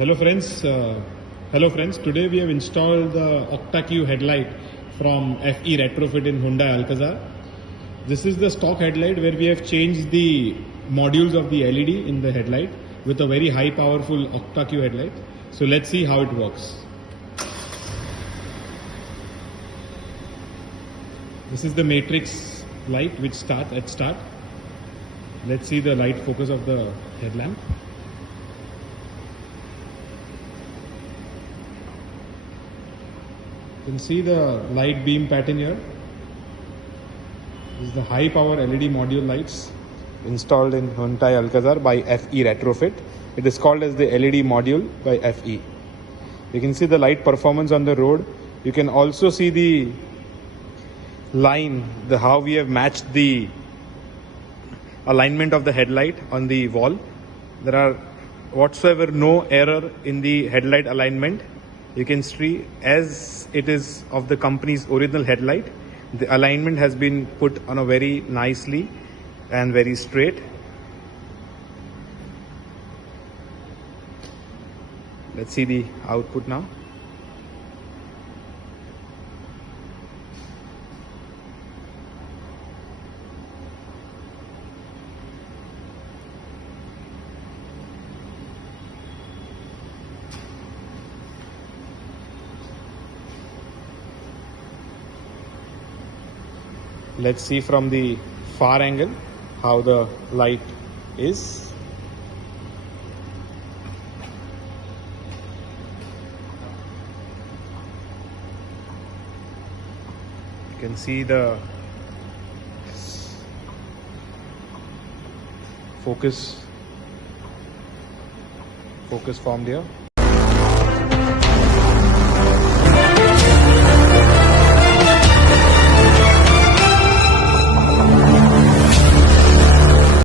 Hello friends, Today we have installed the Octa-Q headlight from FE Retrofit in Hyundai Alcazar. This is the stock headlight where we have changed the modules of the LED in the headlight with a very high powerful Octa-Q headlight. So let's see how it works. This is the matrix light which starts at start. Let's see the light focus of the headlamp. You can see the light beam pattern here. This is the high power LED module lights installed in Hyundai Alcazar by FE Retrofit. It is called as the LED module by FE. You can see the light performance on the road. You can also see the line, how we have matched the alignment of the headlight on the wall. There are whatsoever no error in the headlight alignment. You can see as it is of the company's original headlight. The alignment has been put on a very nicely and very straight. Let's see the output now. Let's see from the far angle how the light is. You can see the focus formed here.